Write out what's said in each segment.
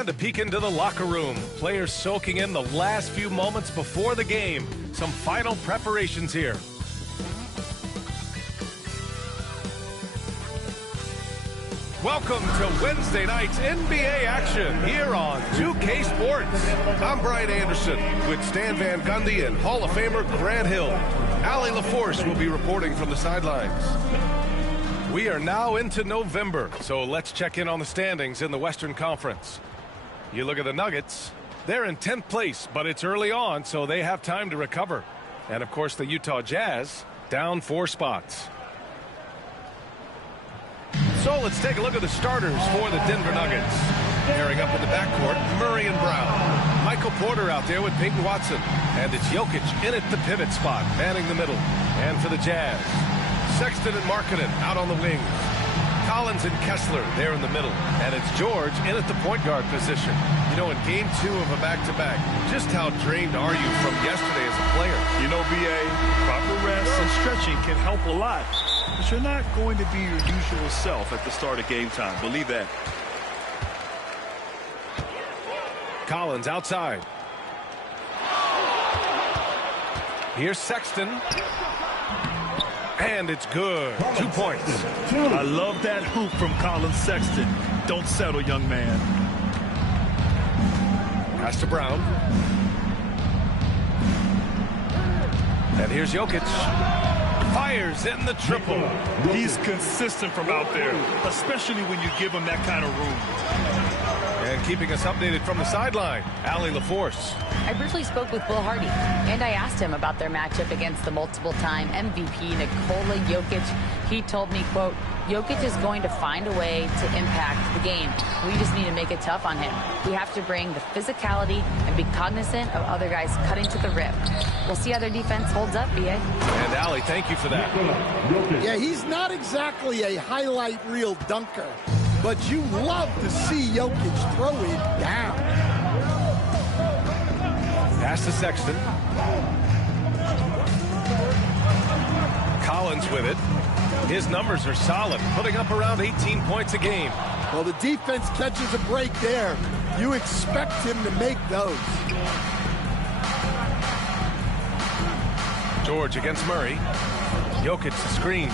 And a peek into the locker room. Players soaking in the last few moments before the game. Some final preparations here. Welcome to Wednesday night's NBA action here on 2K Sports. I'm Brian Anderson with Stan Van Gundy and Hall of Famer Grant Hill. Allie LaForce will be reporting from the sidelines. We are now into November, so let's check in on the standings in the Western Conference. You look at the Nuggets, they're in 10th place, but it's early on, so they have time to recover. And, of course, the Utah Jazz down 4 spots. So let's take a look at the starters for the Denver Nuggets. Pairing up in the backcourt, Murray and Brown. Michael Porter out there with Peyton Watson. And it's Jokic in at the pivot spot, manning the middle. And for the Jazz, Sexton and Markkanen out on the wings. Collins and Kessler there in the middle. And it's George in at the point guard position. You know, in game 2 of a back-to-back, just how drained are you from yesterday as a player? You know, BA, proper rest and stretching can help a lot. But you're not going to be your usual self at the start of game time. Believe that. Collins outside. Here's Sexton. And it's good. 2 points. I love that hoop from Colin Sexton. Don't settle, young man. Pass to Brown. And here's Jokic. Fires in the triple. He's consistent from out there, especially when you give him that kind of room. And keeping us updated from the sideline, Allie LaForce. I briefly spoke with Will Hardy, and I asked him about their matchup against the multiple-time MVP Nikola Jokic. He told me, quote, Jokic is going to find a way to impact the game. We just need to make it tough on him. We have to bring the physicality and be cognizant of other guys cutting to the rim. We'll see how their defense holds up, BA. And Allie, thank you for that. Yeah, he's not exactly a highlight reel dunker, but you love to see Jokic throw it down. Pass to Sexton. Collins with it. His numbers are solid, putting up around 18 points a game. Well, the defense catches a break there. You expect him to make those. George against Murray. Jokic the screen.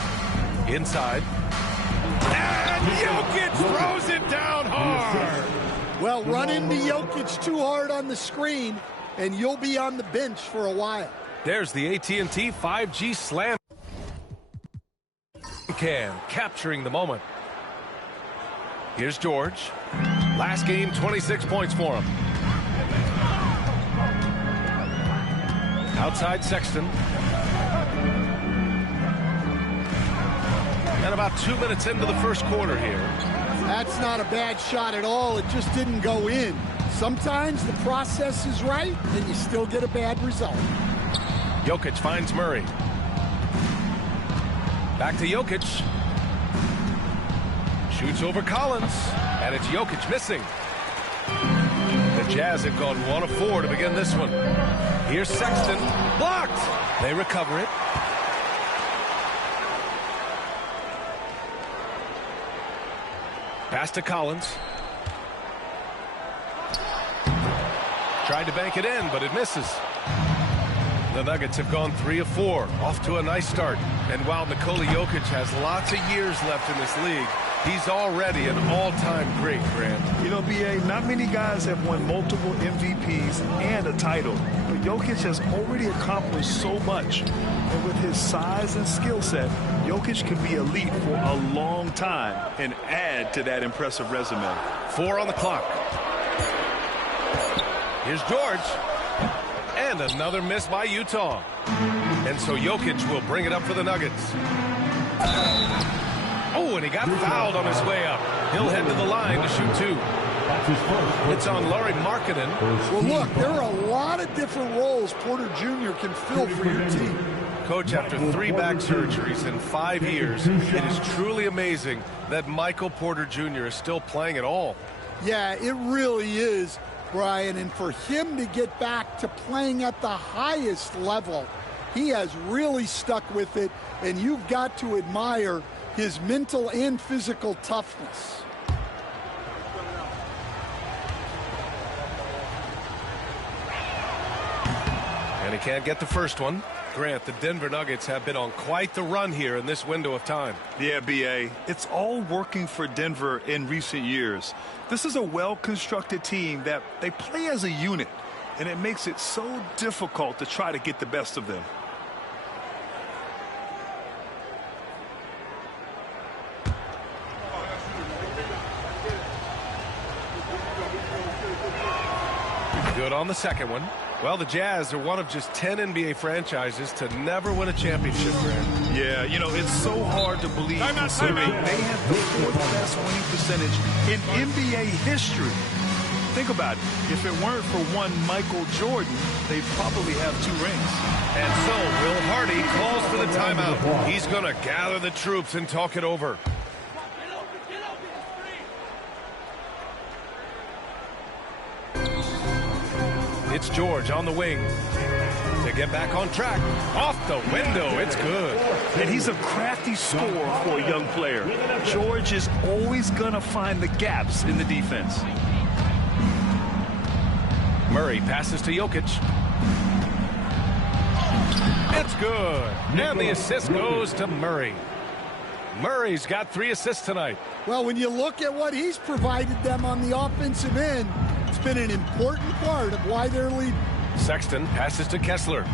Inside. And Jokic throws it down hard. Well, run into Jokic too hard on the screen, and you'll be on the bench for a while. There's the AT&T 5G Slam Cam, capturing the moment. Here's George. Last game, 26 points for him. Outside Sexton. And about 2 minutes into the first quarter here. That's not a bad shot at all. It just didn't go in. Sometimes the process is right, and you still get a bad result. Jokic finds Murray. Back to Jokic. Shoots over Collins. And it's Jokic missing. The Jazz have gone 1 of 4 to begin this one. Here's Sexton. Blocked. They recover it. Pass to Collins. Tried to bank it in, but it misses. The Nuggets have gone 3 of 4, off to a nice start. And while Nikola Jokic has lots of years left in this league, he's already an all-time great, Grant. You know, BA, not many guys have won multiple MVPs and a title. But Jokic has already accomplished so much. And with his size and skill set, Jokic can be elite for a long time and add to that impressive resume. 4 on the clock. Here's George. And another miss by Utah. And so Jokic will bring it up for the Nuggets. Oh, and he got fouled on his way up. He'll head to the line to shoot 2. It's on Lauri Markkanen. Well, look, there are a lot of different roles Porter Jr. can fill for your team. Coach, after 3 back surgeries in 5 years, it is truly amazing that Michael Porter Jr. is still playing at all. Yeah, it really is, Brian. And for him to get back to playing at the highest level, he has really stuck with it, and you've got to admire his mental and physical toughness. And he can't get the first one. Grant, the Denver Nuggets have been on quite the run here in this window of time. Yeah, B.A., it's all working for Denver in recent years. This is a well-constructed team that they play as a unit, and it makes it so difficult to try to get the best of them. Good on the second one. Well, the Jazz are one of just 10 NBA franchises to never win a championship, Grant. Yeah, you know, it's so hard to believe considering they have the fourth best winning percentage in NBA history. Think about it. If it weren't for one Michael Jordan, they'd probably have 2 rings. And so Will Hardy calls for the timeout. He's going to gather the troops and talk it over. It's George on the wing to get back on track. Off the window, it's good. And he's a crafty scorer for a young player. George is always going to find the gaps in the defense. Murray passes to Jokic. It's good. And the assist goes to Murray. Murray's got 3 assists tonight. Well, when you look at what he's provided them on the offensive end, it's been an important part of why they're leading. Sexton passes to Kessler.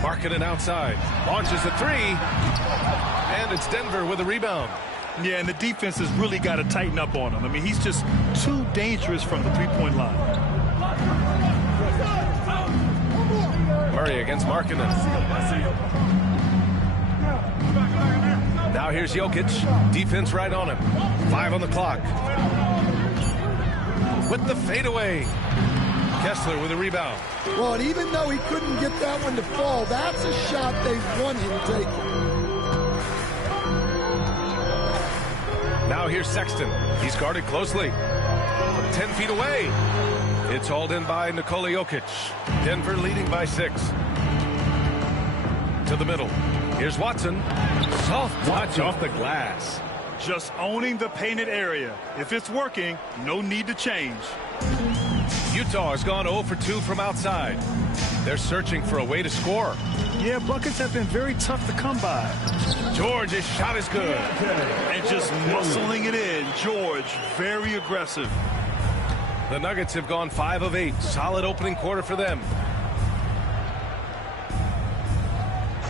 Markkanen outside. Launches a 3. And it's Denver with a rebound. Yeah, and the defense has really got to tighten up on him. I mean, he's just too dangerous from the three-point line. Murray against Markkanen. Now here's Jokic. Defense right on him. 5 on the clock. With the fadeaway. Kessler with a rebound. Well, and even though he couldn't get that one to fall, that's a shot they want him taking. Now here's Sexton. He's guarded closely. From 10 feet away. It's hauled in by Nikola Jokic. Denver leading by 6. To the middle. Here's Watson. Soft touch off the glass. Just owning the painted area. If it's working, no need to change. Utah has gone 0 for 2 from outside. They're searching for a way to score. Yeah, buckets have been very tough to come by. George's shot is good. And just muscling it in. George, very aggressive. The Nuggets have gone 5 of 8. Solid opening quarter for them.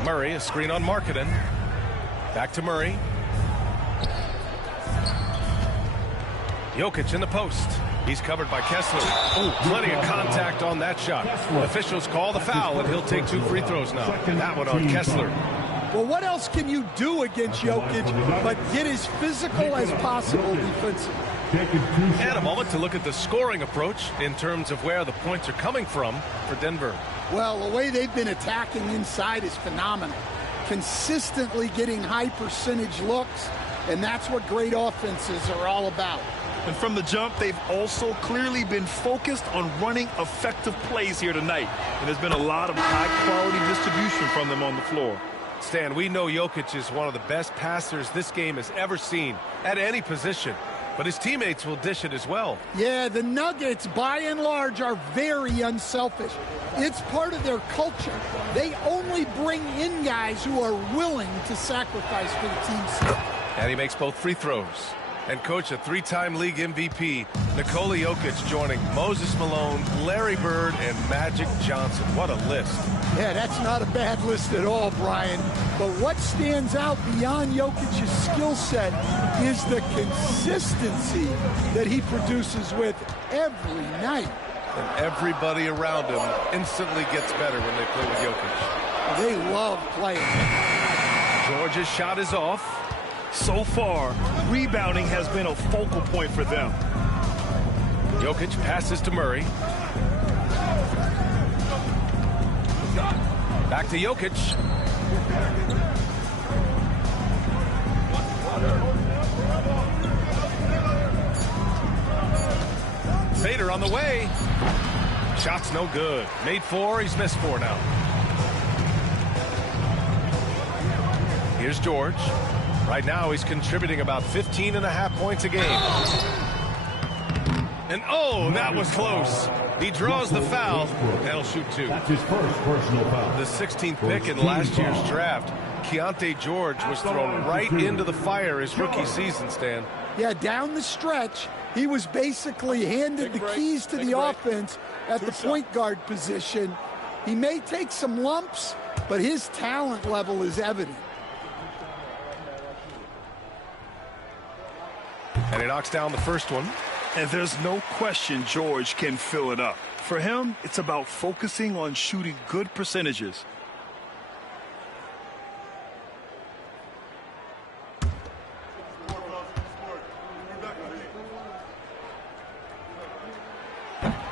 Murray, a screen on Markkanen. Back to Murray. Jokic in the post. He's covered by Kessler. Oh, plenty of contact on that shot. Officials call the foul, and he'll take 2 free throws now. That one on Kessler. Well, what else can you do against Jokic but get as physical as possible defensively? And a moment to look at the scoring approach in terms of where the points are coming from for Denver. Well, the way they've been attacking inside is phenomenal. Consistently getting high percentage looks, and that's what great offenses are all about. And from the jump, they've also clearly been focused on running effective plays here tonight. And there's been a lot of high-quality distribution from them on the floor. Stan, we know Jokic is one of the best passers this game has ever seen at any position. But his teammates will dish it as well. Yeah, the Nuggets, by and large, are very unselfish. It's part of their culture. They only bring in guys who are willing to sacrifice for the team's sake. And he makes both free throws. And coach, a 3-time league MVP, Nikola Jokic joining Moses Malone, Larry Bird, and Magic Johnson. What a list. Yeah, that's not a bad list at all, Brian. But what stands out beyond Jokic's skill set is the consistency that he produces with every night. And everybody around him instantly gets better when they play with Jokic. They love playing. George's shot is off. So far, rebounding has been a focal point for them. Jokic passes to Murray. Back to Jokic. Fader on the way. Shot's no good. Made 4, he's missed 4 now. Here's George. Right now, he's contributing about 15.5 points a game. And oh, that was close. He draws the foul, and he'll shoot two. That's his first personal foul. The 16th pick in last year's draft, Keontae George was thrown right into the fire his rookie season, Stan. Yeah, down the stretch, he was basically handed the keys to the offense at the point guard position. He may take some lumps, but his talent level is evident. And he knocks down the first one. And there's no question George can fill it up. For him, it's about focusing on shooting good percentages.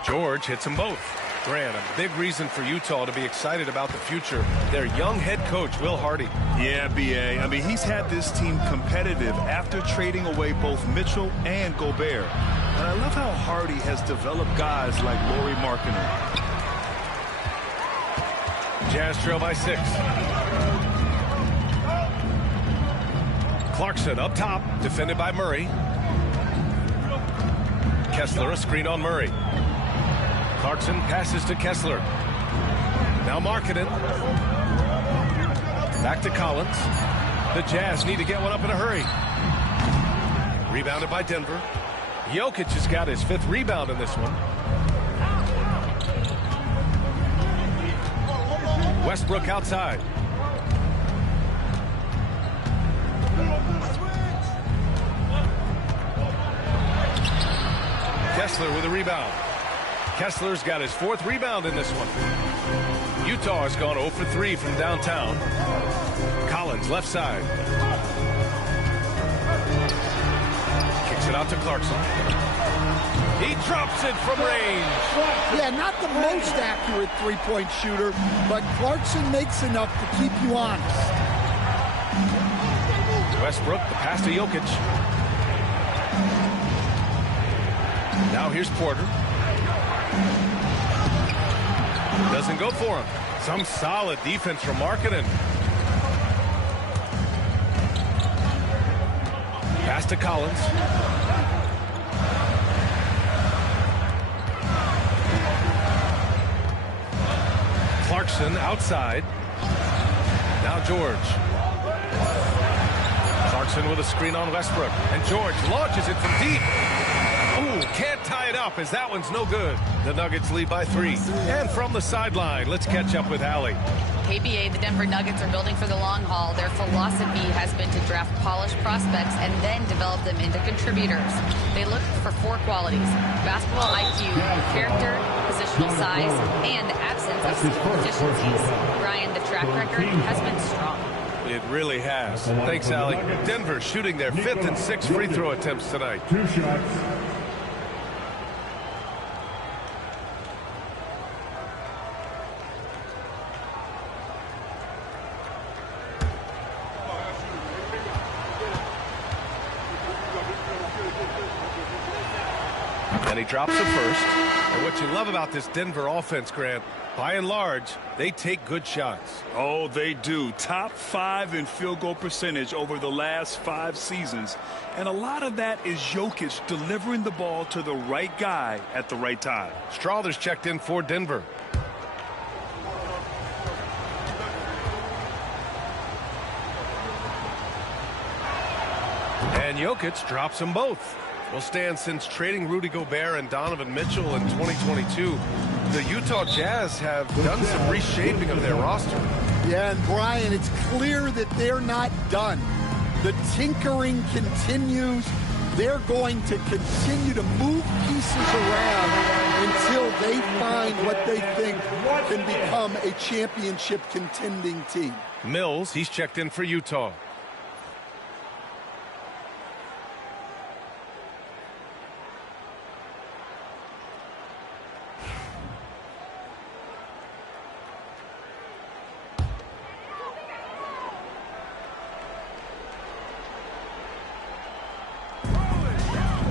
George hits them both. Grant, a big reason for Utah to be excited about the future. Their young head coach, Will Hardy. Yeah, B.A. I mean, he's had this team competitive after trading away both Mitchell and Gobert. And I love how Hardy has developed guys like Lauri Markkanen. Jazz trail by 6. Clarkson up top, defended by Murray. Kessler, a screen on Murray. Clarkson passes to Kessler. Now Markkanen. Back to Collins. The Jazz need to get one up in a hurry. Rebounded by Denver. Jokic has got his 5th rebound in this one. Westbrook outside. Kessler with a rebound. Kessler's got his 4th rebound in this one. Utah has gone 0 for 3 from downtown. Collins left side. Kicks it out to Clarkson. He drops it from range. Yeah, not the most accurate three-point shooter, but Clarkson makes enough to keep you honest. Westbrook, the pass to Jokic. Now here's Porter. Doesn't go for him. Some solid defense from Markkanen. Pass to Collins. Clarkson outside. Now George. Clarkson with a screen on Westbrook. And George launches it from deep. Ooh, can't tie it up as that one's no good. The Nuggets lead by 3. And from the sideline, let's catch up with Allie. KBA, the Denver Nuggets are building for the long haul. Their philosophy has been to draft polished prospects and then develop them into contributors. They look for 4 qualities: basketball IQ, character, positional size, and the absence of deficiencies. Brian, the track record has been strong. It really has. Thanks, Allie. Denver shooting their 5th and 6th free throw attempts tonight. 2 shots. And he drops the first. And what you love about this Denver offense, Grant, by and large, they take good shots. Oh, they do. Top 5 in field goal percentage over the last 5 seasons. And a lot of that is Jokic delivering the ball to the right guy at the right time. Strawther's checked in for Denver. And Jokic drops them both. Well, Stan, since trading Rudy Gobert and Donovan Mitchell in 2022, the Utah Jazz have done some reshaping of their roster. Yeah, and Brian, it's clear that they're not done. The tinkering continues. They're going to continue to move pieces around until they find what they think can become a championship contending team. Mills, he's checked in for Utah.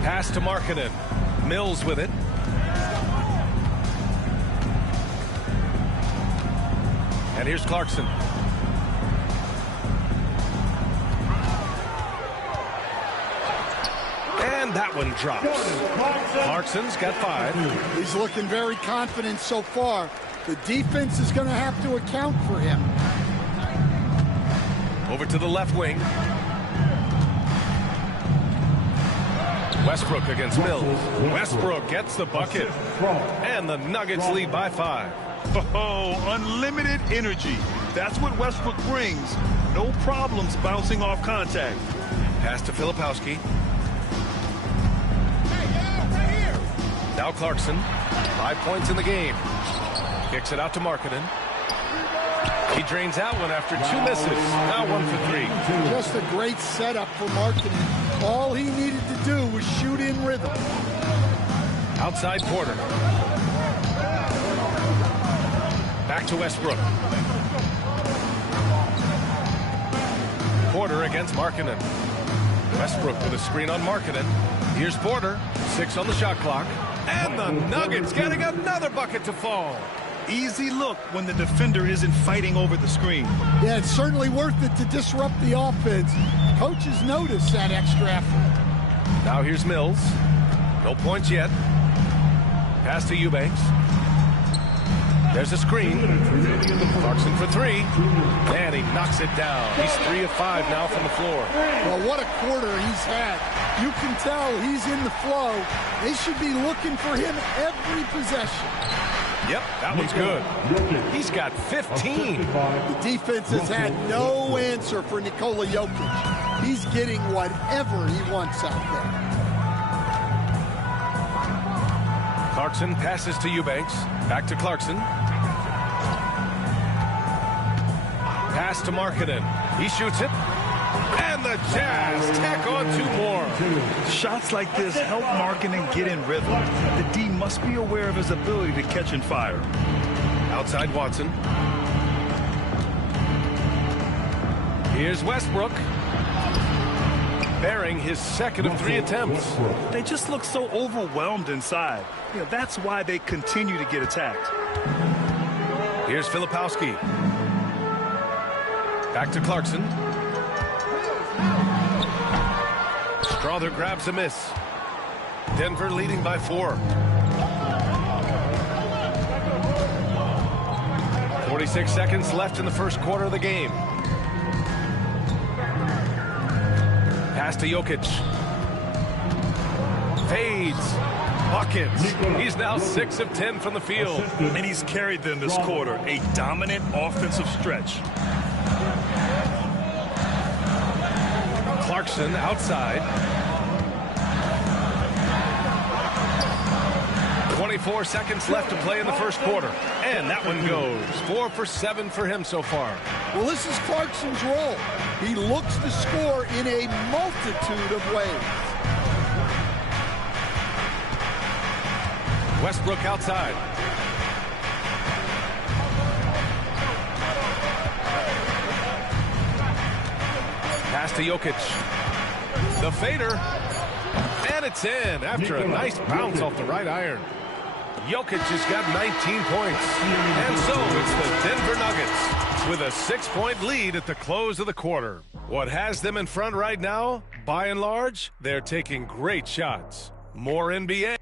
Pass to Markkanen. Mills with it. And here's Clarkson. And And that one drops. Clarkson's got 5. He's looking very confident so far. The defense is going to have to account for him. Over to the left wing. Westbrook against Mills. Westbrook gets the bucket. And the Nuggets lead by 5. Oh, unlimited energy. That's what Westbrook brings. No problems bouncing off contact. Pass to Filipowski. Now Clarkson. 5 points in the game. Kicks it out to Markkanen. He drains that one after 2 misses. Now 1 for 3. Just a great setup for Markkanen. All he needed to do was shoot in rhythm. Outside Porter. Back to Westbrook. Porter against Markkanen. Westbrook with a screen on Markkanen. Here's Porter. 6 on the shot clock. And the Nuggets getting another bucket to fall. Easy look when the defender isn't fighting over the screen. Yeah, it's certainly worth it to disrupt the offense. Coaches notice that extra effort. Now here's Mills. No points yet. Pass to Eubanks. There's a screen. Clarkson for 3. And he knocks it down. He's 3 of 5 now from the floor. Well, what a quarter he's had. You can tell he's in the flow. They should be looking for him every possession. Yep, that one's good. He's got 15. The defense has had no answer for Nikola Jokic. He's getting whatever he wants out there. Clarkson passes to Eubanks. Back to Clarkson. Pass to Markkanen. He shoots it. And the Jazz tack on 2 more. Shots like this help Markkanen get in rhythm. The D must be aware of his ability to catch and fire. Outside Watson. Here's Westbrook. Bearing his 2nd of 3 attempts. They just look so overwhelmed inside. You know, that's why they continue to get attacked. Here's Filipowski. Back to Clarkson. Strother grabs a miss. Denver leading by 4. 46 seconds left in the first quarter of the game. Pass to Jokic. Fades. Buckets. He's now 6 of 10 from the field. And he's carried them this quarter. A dominant offensive stretch. Clarkson outside. 24 seconds left to play in the first quarter. And that one goes. 4 for 7 for him so far. Well, this is Clarkson's role. He looks to score in a multitude of ways. Westbrook outside. Pass to Jokic. The fader. And it's in after a nice bounce off the right iron. Jokic has got 19 points. And so it's the Denver Nuggets with a 6-point lead at the close of the quarter. What has them in front right now? By and large, they're taking great shots. More NBA.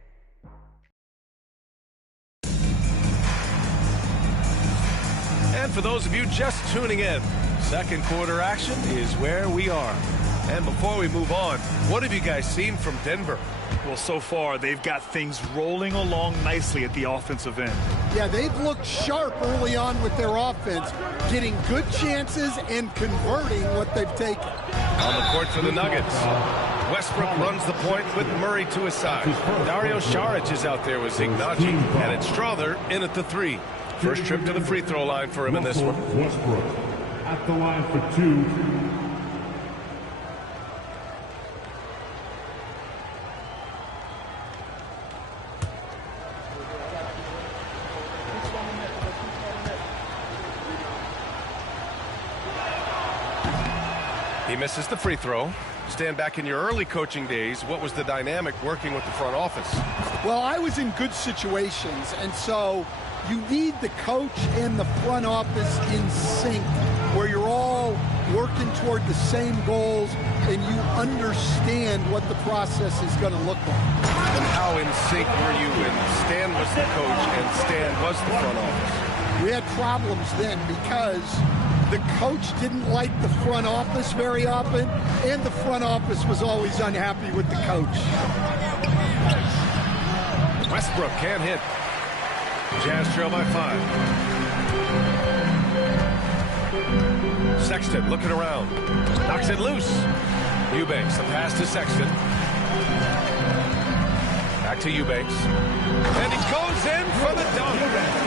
And for those of you just tuning in, second quarter action is where we are. And before we move on, what have you guys seen from Denver? Well, so far, they've got things rolling along nicely at the offensive end. Yeah, they've looked sharp early on with their offense, getting good chances and converting what they've taken. On the court for the Nuggets, Westbrook runs the point with Murray to his side. Dario Saric is out there with Zignacci, and it's Strother in at the 3. First trip to the free throw line for him in this one. Westbrook at the line for 2. He misses the free throw. Stand back in your early coaching days, what was the dynamic working with the front office? Well, I was in good situations, and so you need the coach and the front office in sync, where you're all working toward the same goals, and you understand what the process is going to look like. And how in sync were you when Stan was the coach and Stan was the front office? We had problems then because the coach didn't like the front office very often, and the front office was always unhappy with the coach. Westbrook can't hit. Jazz trail by 5. Sexton looking around. Knocks it loose. Eubanks, the pass to Sexton. Back to Eubanks. And he goes in for the dunk.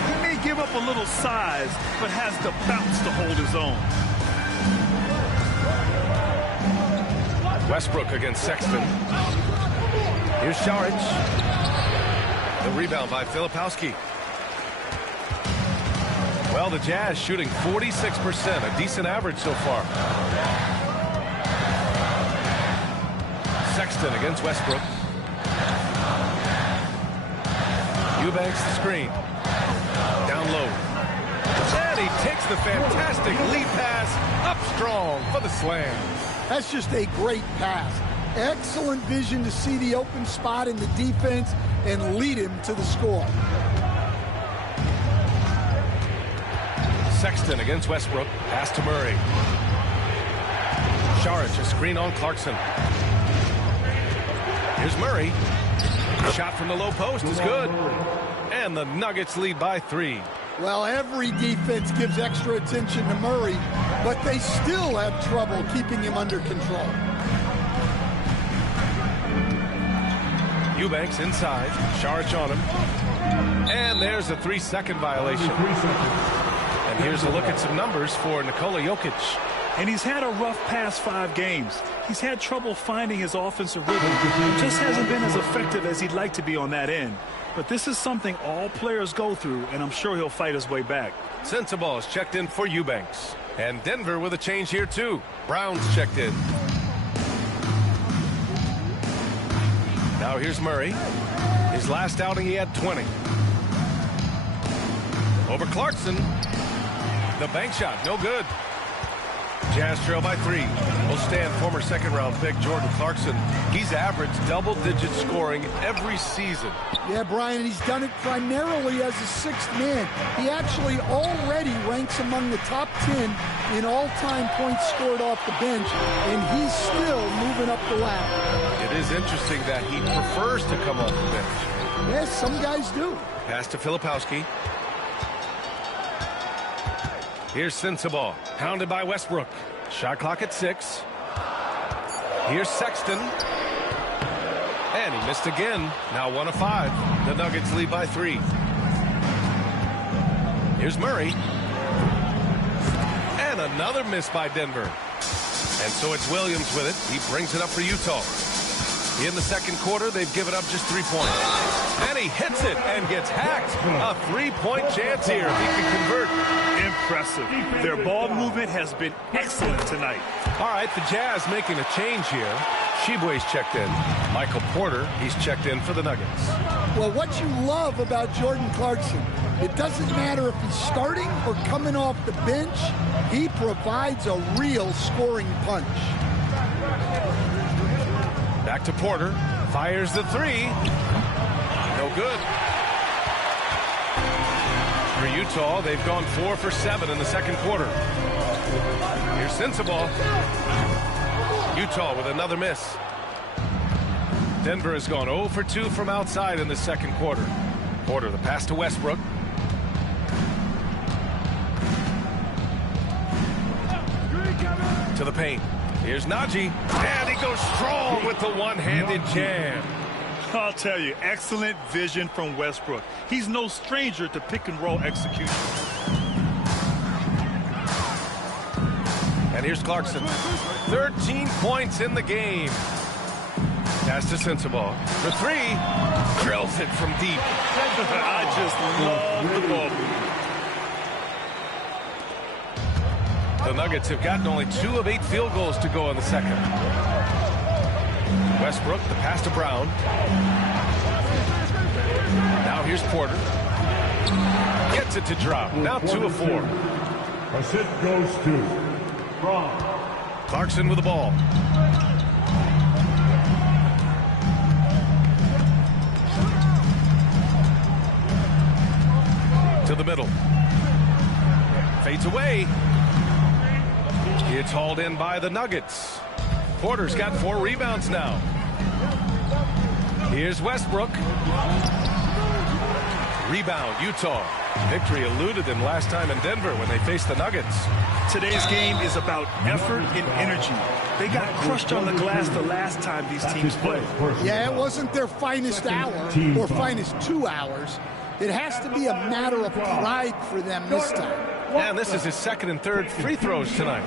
He may give up a little size, but has the bounce to hold his own. Westbrook against Sexton. Here's Saric. The rebound by Filipowski. Well, the Jazz shooting 46%, a decent average so far. Sexton against Westbrook. Eubanks the screen. Down low. And he takes the fantastic lead pass up strong for the slam. That's just a great pass. Excellent vision to see the open spot in the defense and lead him to the score. Sexton against Westbrook. Pass to Murray. Saric, a screen on Clarkson. Here's Murray. Shot from the low post is good. And the Nuggets lead by 3. Well, every defense gives extra attention to Murray, but they still have trouble keeping him under control. Eubanks inside. Saric on him. And there's a 3-second violation. And here's a look at some numbers for Nikola Jokic. And he's had a rough past 5 games. He's had trouble finding his offensive rhythm. He just hasn't been as effective as he'd like to be on that end. But this is something all players go through, and I'm sure he'll fight his way back. Sensabaugh is checked in for Eubanks. And Denver with a change here, too. Brown's checked in. Now here's Murray. His last outing, he had 20. Over Clarkson. The bank shot, no good. Jazz trail by 3. Will stand former second-round pick Jordan Clarkson. He's averaged double-digit scoring every season. Yeah, Brian, he's done it primarily as a 6th man. He actually already ranks among the top 10 in all-time points scored off the bench, and he's still moving up the ladder. It is interesting that he prefers to come off the bench. Yes, some guys do. Pass to Filipowski. Here's Sensabaugh, pounded by Westbrook. Shot clock at 6. Here's Sexton. And he missed again. Now 1 of 5. The Nuggets lead by 3. Here's Murray. And another miss by Denver. And so it's Williams with it. He brings it up for Utah. In the second quarter, they've given up just 3 points. And he hits it and gets hacked. A 3-point chance here if he can convert. Impressive. Their ball movement has been excellent tonight. All right, the Jazz making a change here. Tshiebwe's checked in. Michael Porter, he's checked in for the Nuggets. Well, what you love about Jordan Clarkson, it doesn't matter if he's starting or coming off the bench, he provides a real scoring punch. Back to Porter. Fires the 3. No good. For Utah, they've gone 4 for 7 in the second quarter. Here's Sensabaugh. Utah with another miss. Denver has gone 0 for 2 from outside in the second quarter. Porter, the pass to Westbrook. To the paint. Here's Najee. And he goes strong with the one-handed jam. I'll tell you, excellent vision from Westbrook. He's no stranger to pick-and-roll execution. And here's Clarkson. 13 points in the game. Pass to Sensabaugh. For 3. Drills it from deep. I just love the ball. The Nuggets have gotten only 2 of 8 field goals to go in the second. Westbrook, the pass to Brown. Now here's Porter. Gets it to drop. Now 2 of 4. Assist goes to Brown. Clarkson with the ball. To the middle. Fades away. It's hauled in by the Nuggets. Porter's got 4 rebounds now. Here's Westbrook. Rebound, Utah. Victory eluded them last time in Denver when they faced the Nuggets. Today's game is about effort and energy. They got crushed on the glass the last time these teams played. Yeah, it wasn't their finest hour or finest 2 hours. It has to be a matter of pride for them this time. And this is his 2nd and 3rd free throws tonight.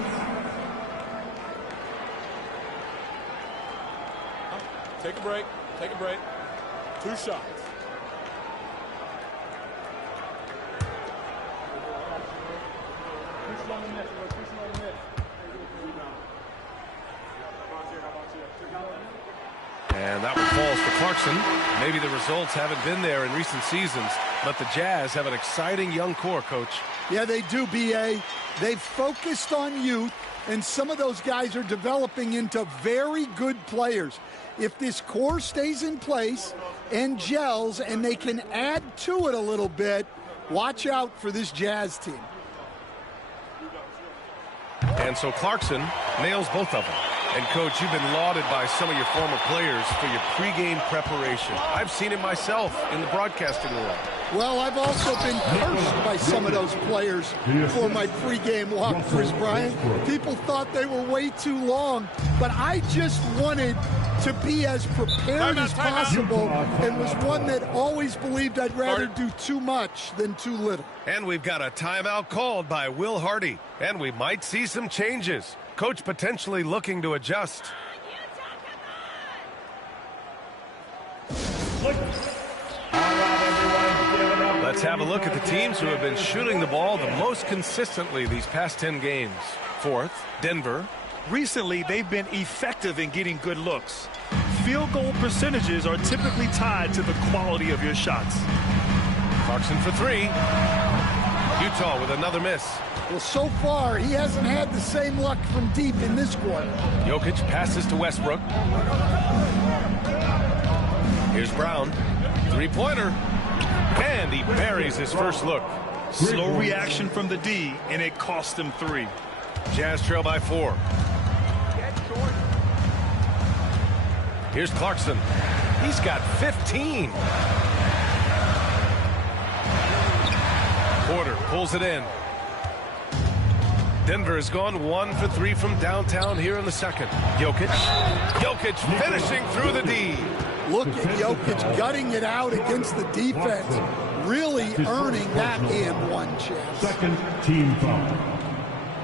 Take a break. Take a break. 2 shots. And that one falls for Clarkson. Maybe the results haven't been there in recent seasons, but the Jazz have an exciting young core, Coach. Yeah, they do, B.A. They've focused on youth, and some of those guys are developing into very good players. If this core stays in place and gels and they can add to it a little bit, watch out for this Jazz team. And so Clarkson nails both of them. And, Coach, you've been lauded by some of your former players for your pregame preparation. I've seen it myself in the broadcasting world. Well, I've also been cursed by some of those players for my pregame walkthroughs, Brian. People thought they were way too long, but I just wanted to be as prepared as possible and was one that always believed I'd rather do too much than too little. And we've got a timeout called by Will Hardy, and we might see some changes. Coach potentially looking to adjust. Let's have a look at the teams who have been shooting the ball the most consistently these past 10 games. 4th, Denver. Recently, they've been effective in getting good looks. Field goal percentages are typically tied to the quality of your shots. Clarkson for 3. Utah with another miss. Well, so far, he hasn't had the same luck from deep in this quarter. Jokic passes to Westbrook. Here's Brown. 3-pointer. And he buries his first look. Slow reaction from the D, and it cost them 3. Jazz trail by 4. Here's Clarkson. He's got 15. Porter pulls it in. Denver has gone 1 for 3 from downtown here in the 2nd. Jokic finishing through the D. Look at Jokic gutting it out against the defense, really earning that and one chance. 2nd team foul.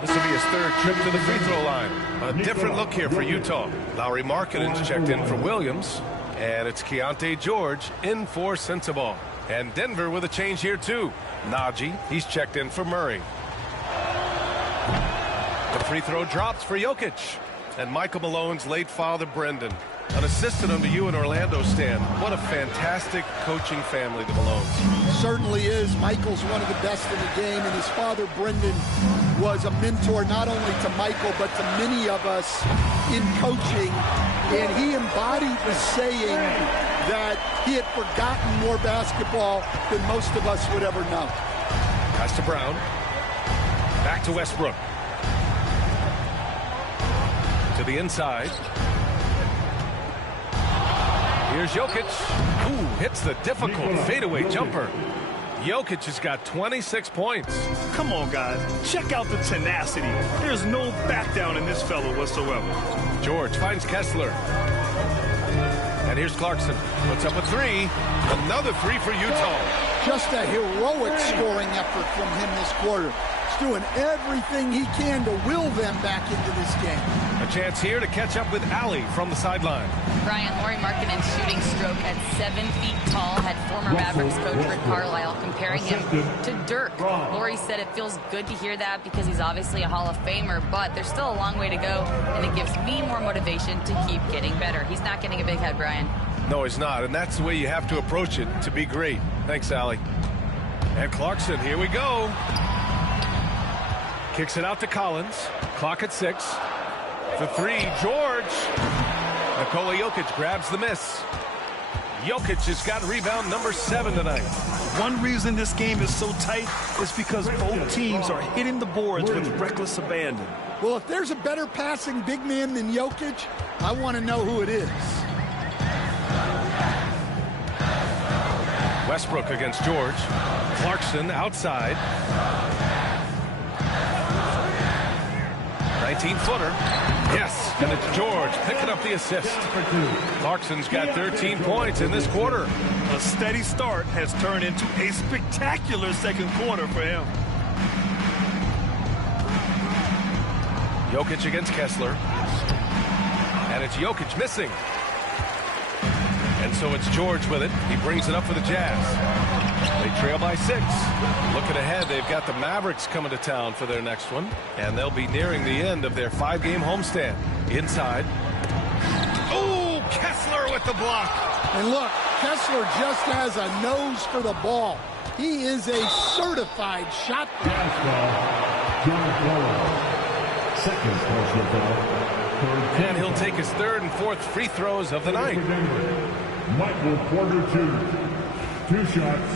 This will be his 3rd trip to the free throw line. A different look here for Utah. Lauri Markkanen's checked in for Williams, and it's Keontae George in for Sensabaugh. And Denver with a change here too. Najee, he's checked in for Murray. The free throw drops for Jokic. And Michael Malone's late father, Brendan, an assistant under you in Orlando, Stan. What a fantastic coaching family, the Malones. Certainly is. Michael's one of the best in the game, and his father, Brendan, was a mentor not only to Michael, but to many of us in coaching. And he embodied the saying that he had forgotten more basketball than most of us would ever know. Pass to Brown. Back to Westbrook. To the inside. Here's Jokic. Ooh, hits the difficult fadeaway jumper. Jokic has got 26 points. Come on, guys. Check out the tenacity. There's no back down in this fellow whatsoever. George finds Kessler. And here's Clarkson. Puts up a 3. Another 3 for Utah. Just a heroic scoring effort from him this quarter. He's doing everything he can to will them back into this game. A chance here to catch up with Allie from the sideline. Brian, Lauri Markkanen's shooting stroke at 7 feet tall had former Mavericks coach Rick Carlisle comparing him to Dirk. Lauri said it feels good to hear that because he's obviously a Hall of Famer, but there's still a long way to go, and it gives me more motivation to keep getting better. He's not getting a big head, Brian. No, he's not, and that's the way you have to approach it to be great. Thanks, Allie. And Clarkson, here we go. Kicks it out to Collins. Clock at 6. The three, George. Nikola Jokic grabs the miss. Jokic has got rebound number 7 tonight. One reason this game is so tight is because both teams are hitting the boards with reckless abandon. Well, if there's a better passing big man than Jokic, I want to know who it is. Westbrook against George. Clarkson outside. 19-footer. Yes, and it's George picking up the assist. Clarkson's got 13 points in this quarter. A steady start has turned into a spectacular second quarter for him. Jokic against Kessler. And it's Jokic missing. And so it's George with it. He brings it up for the Jazz. They trail by 6. Looking ahead, they've got the Mavericks coming to town for their next one. And they'll be nearing the end of their 5-game homestand. Inside. Oh, Kessler with the block. And look, Kessler just has a nose for the ball. He is a certified shot Second personal foul. And he'll take his 3rd and 4th free throws of the night. Michael Porter Jr. 2 shots.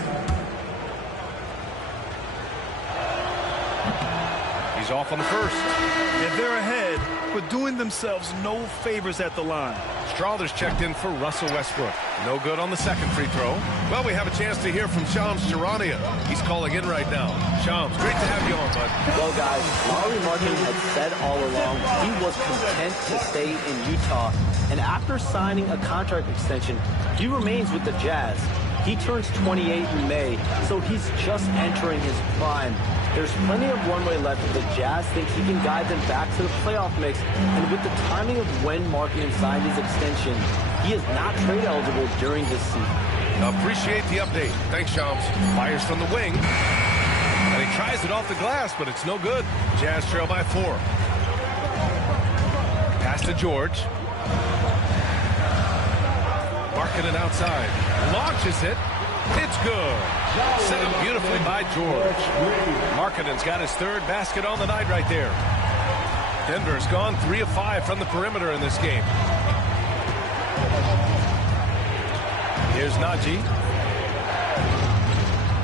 He's off on the first. And they're ahead, but doing themselves no favors at the line. Strawther's checked in for Russell Westbrook. No good on the second free throw. Well, we have a chance to hear from Shams Charania. He's calling in right now. Shams, great to have you on, bud. Well, guys, Lauri Markkanen had said all along he was content to stay in Utah. And after signing a contract extension, he remains with the Jazz. He turns 28 in May, so he's just entering his prime. There's plenty of runway left if the Jazz think he can guide them back to the playoff mix. And with the timing of when Markkanen signed his extension, he is not trade eligible during this season. Appreciate the update. Thanks, Shams. Fires from the wing. And he tries it off the glass, but it's no good. Jazz trail by 4. Pass to George. Markkanen outside. Launches it. It's good. Set up beautifully by George. Markkanen's got his 3rd basket on the night right there. Denver's gone 3 of 5 from the perimeter in this game. Here's Najee.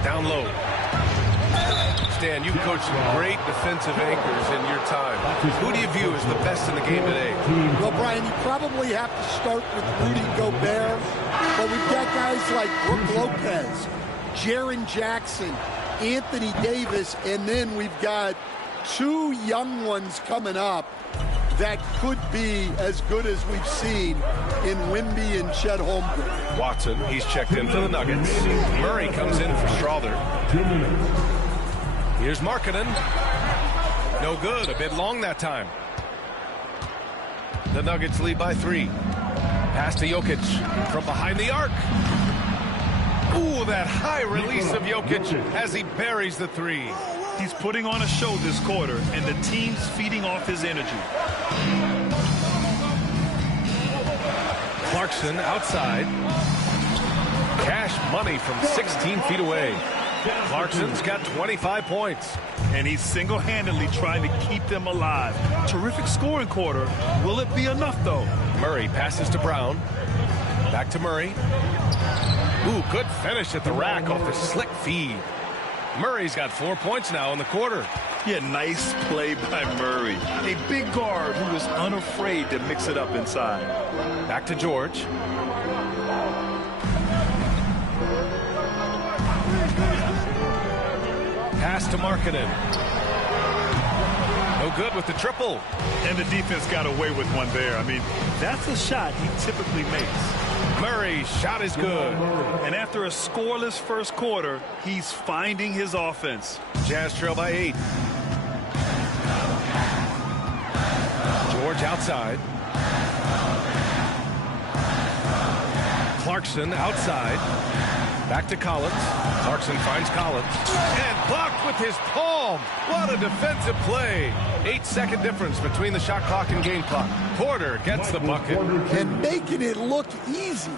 Down low. Stan, you've coached some great defensive anchors in your time. Who do you view as the best in the game today? Well, Brian, you probably have to start with Rudy Gobert, but we've got guys like Brook Lopez, Jaren Jackson, Anthony Davis, and then we've got 2 young ones coming up that could be as good as we've seen in Wemby and Chet Holmgren. Watson, he's checked in for the Nuggets. Murray comes in for Strawther. 2 minutes. Here's Markkanen. No good. A bit long that time. The Nuggets lead by 3. Pass to Jokic from behind the arc. Ooh, that high release of Jokic as he buries the 3. He's putting on a show this quarter, and the team's feeding off his energy. Clarkson outside. Cash money from 16 feet away. Clarkson's got 25 points. And he's single-handedly trying to keep them alive. Terrific scoring quarter. Will it be enough, though? Murray passes to Brown. Back to Murray. Ooh, good finish at the rack off the slick feed. Murray's got 4 points now in the quarter. Yeah, nice play by Murray. A big guard who was unafraid to mix it up inside. Back to George. Pass to Markkanen. No good with the triple. And the defense got away with one there. I mean, that's a shot he typically makes. Murray's shot is good. And after a scoreless first quarter, he's finding his offense. Jazz trail by 8. George outside. Clarkson outside. Back to Collins. Clarkson finds Collins. And blocked with his palm. What a defensive play. 8-second difference between the shot clock and game clock. Porter gets the bucket. And making it look easy.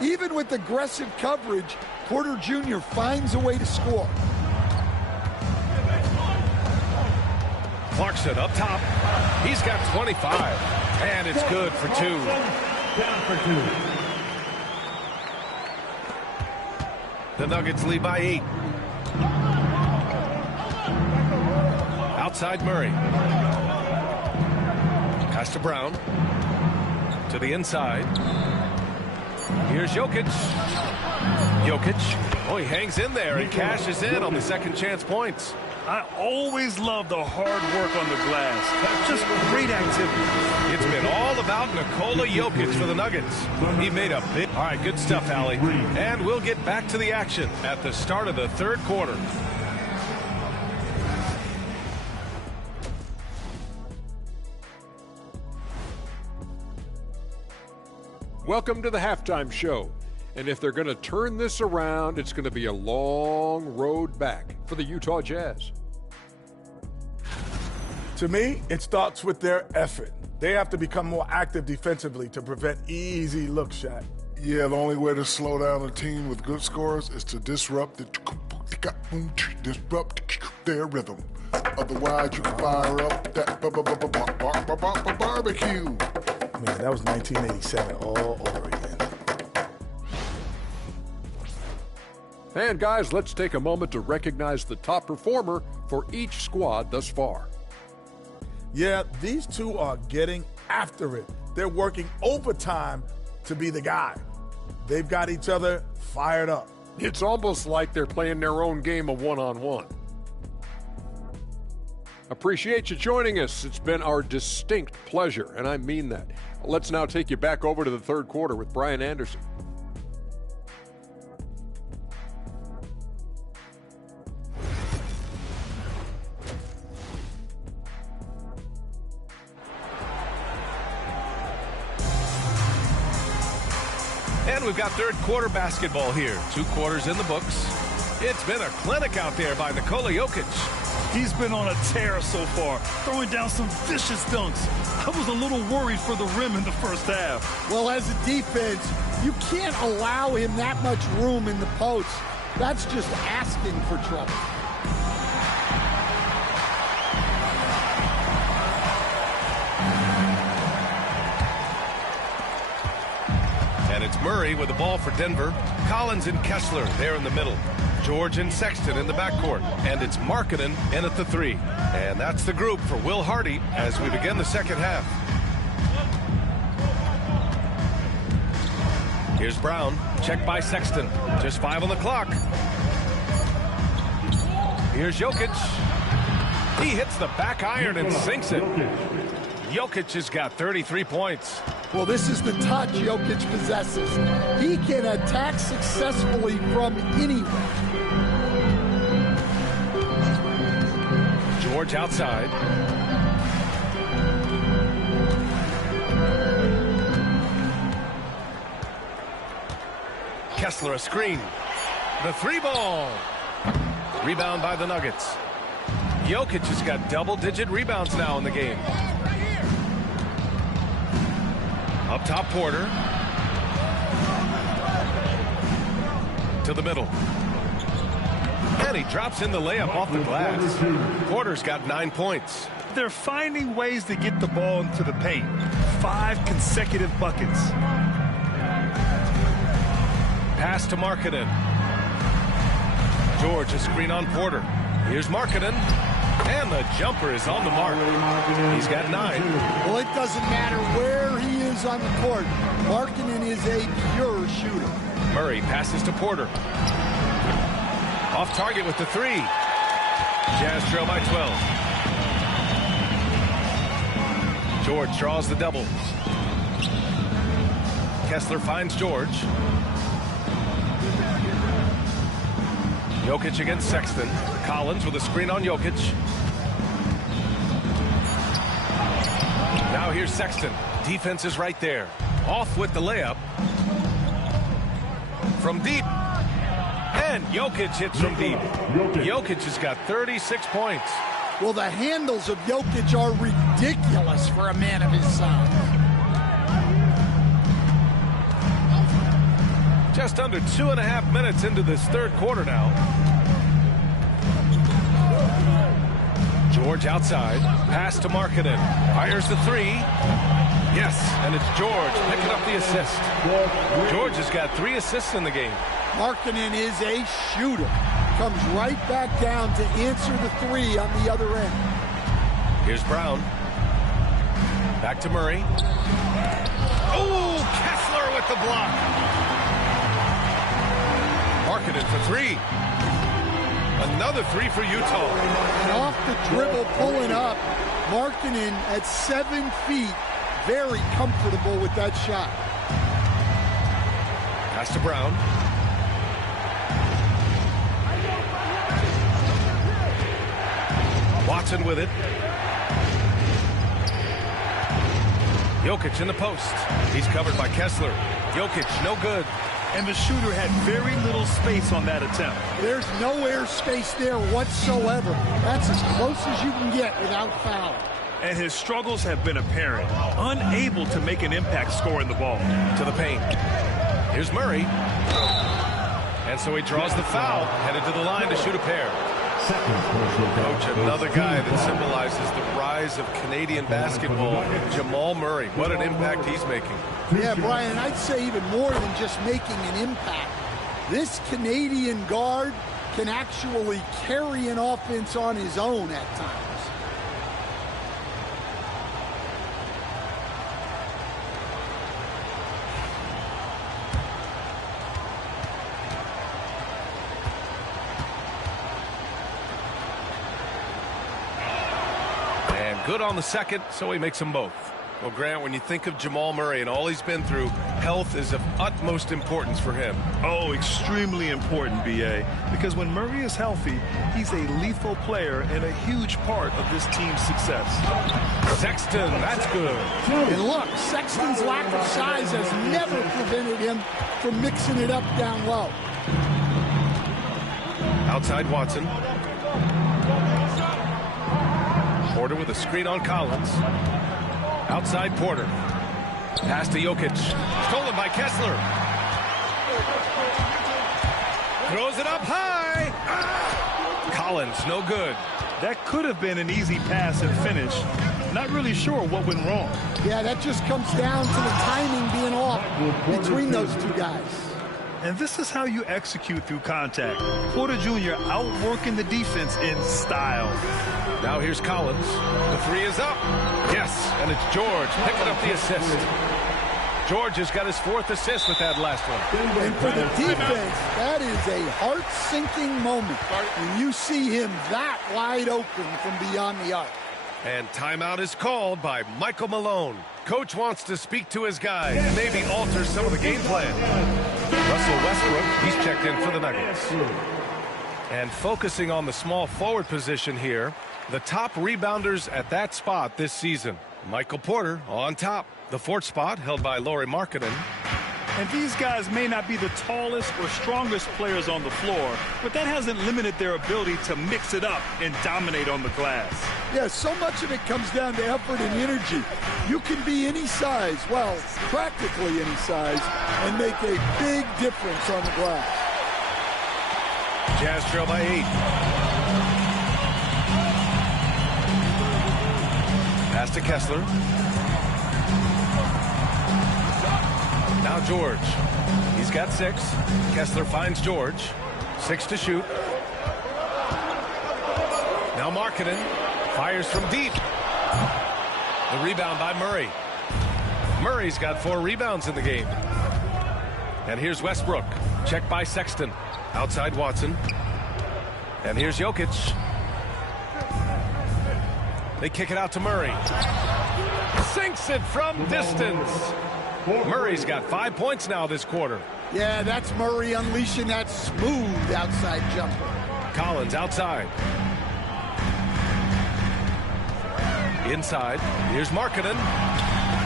Even with aggressive coverage, Porter Jr. finds a way to score. Clarkson up top. He's got 25. And it's good for 2. Down for 2. The Nuggets lead by 8. Outside Murray. Pass to Brown. To the inside. Here's Jokic. Oh, he hangs in there and cashes in on the second chance points. I always love the hard work on the glass. Just great activity. It's been all about Nikola Jokic for the Nuggets. He made a big... All right, good stuff, Allie. And we'll get back to the action at the start of the third quarter. Welcome to the halftime show. And if they're going to turn this around, it's going to be a long road back for the Utah Jazz. To me, it starts with their effort. They have to become more active defensively to prevent easy look shot. Yeah, the only way to slow down a team with good scores is to disrupt their rhythm. Otherwise, you can fire up that barbecue. Man, that was 1987 all over again. And guys, let's take a moment to recognize the top performer for each squad thus far. Yeah, these two are getting after it. They're working overtime to be the guy. They've got each other fired up. It's almost like they're playing their own game of one-on-one. Appreciate you joining us. It's been our distinct pleasure, and I mean that. Let's now take you back over to the third quarter with Brian Anderson. And we've got third quarter basketball here. 2 quarters in the books. It's been a clinic out there by Nikola Jokic. He's been on a tear so far, throwing down some vicious dunks. I was a little worried for the rim in the first half. Well, as a defense, you can't allow him that much room in the post. That's just asking for trouble. And it's Murray with the ball for Denver. Collins and Kessler there in the middle. George and Sexton in the backcourt. And it's Markkanen in at the 3. And that's the group for Will Hardy as we begin the second half. Here's Brown. Checked by Sexton. Just 5 on the clock. Here's Jokic. He hits the back iron and sinks it. Jokic has got 33 points. Well, this is the touch Jokic possesses. He can attack successfully from anywhere. George outside. Kessler a screen. The 3-ball. Rebound by the Nuggets. Jokic has got double-digit rebounds now in the game. Up top, Porter. To the middle. And he drops in the layup off the glass. Porter's got 9 points. They're finding ways to get the ball into the paint. 5 consecutive buckets. Pass to Markkanen. George a screen on Porter. Here's Markkanen. And the jumper is on the mark. He's got 9. Well, it doesn't matter where he is on the court. Markkanen is a pure shooter. Murray passes to Porter. Off target with the 3. Jazz trail by 12. George draws the double. Kessler finds George. Jokic against Sexton. Collins with a screen on Jokic. Now here's Sexton. Defense is right there. Off with the layup. From deep. And Jokic hits from deep. Jokic has got 36 points. Well, the handles of Jokic are ridiculous for a man of his size. Just under 2.5 minutes into this third quarter now. George outside. Pass to Markkanen. Fires the 3. Yes, and it's George picking up the assist. George has got 3 assists in the game. Markkanen is a shooter. Comes right back down to answer the 3 on the other end. Here's Brown. Back to Murray. Oh, Kessler with the block. Markkanen for 3. Another 3 for Utah. And off the dribble, pulling up. Markkanen at 7 feet. Very comfortable with that shot. Pass to Brown. Watson with it. Jokic in the post. He's covered by Kessler. Jokic, no good. And the shooter had very little space on that attempt. There's no air space there whatsoever. That's as close as you can get without foul. And his struggles have been apparent. Unable to make an impact scoring the ball. To the paint. Here's Murray. And so he draws the foul, headed to the line to shoot a pair. Coach, another guy that symbolizes the rise of Canadian basketball, Jamal Murray. What an impact he's making. Yeah, Brian, I'd say even more than just making an impact. This Canadian guard can actually carry an offense on his own at times. Good on the second, so he makes them both. Well, Grant, when you think of Jamal Murray and all he's been through, health is of utmost importance for him. Oh, extremely important, B.A., because when Murray is healthy, he's a lethal player and a huge part of this team's success. Sexton, that's good. And look, Sexton's lack of size has never prevented him from mixing it up down low. Outside Watson. Porter with a screen on Collins. Outside Porter. Pass to Jokic. Stolen by Kessler. Throws it up high. Collins, no good. That could have been an easy pass and finish. Not really sure what went wrong. Yeah, that just comes down to the timing being off between those two guys. And this is how you execute through contact. Porter Jr. outworking the defense in style. Now here's Collins. The 3 is up. Yes, and it's George picking up the assist. George has got his 4th assist with that last one. And for the defense, that is a heart-sinking moment when you see him that wide open from beyond the arc. And timeout is called by Michael Malone. Coach wants to speak to his guys, maybe alter some of the game plan. Russell Westbrook, he's checked in for the Nuggets. And focusing on the small forward position here, the top rebounders at that spot this season. Michael Porter on top. The 4th spot held by Lauri Markkanen. And these guys may not be the tallest or strongest players on the floor, but that hasn't limited their ability to mix it up and dominate on the glass. Yeah, so much of it comes down to effort and energy. You can be any size, well, practically any size, and make a big difference on the glass. Jazz trail by 8. Pass to Kessler. Now George. He's got 6. Kessler finds George. 6 to shoot. Now Markkanen fires from deep. The rebound by Murray. Murray's got 4 rebounds in the game. And here's Westbrook. Checked by Sexton. Outside Watson. And here's Jokic. They kick it out to Murray. Sinks it from distance. Murray's got 5 points now this quarter. Yeah, that's Murray unleashing that smooth outside jumper. Collins outside. Inside. Here's Markkanen.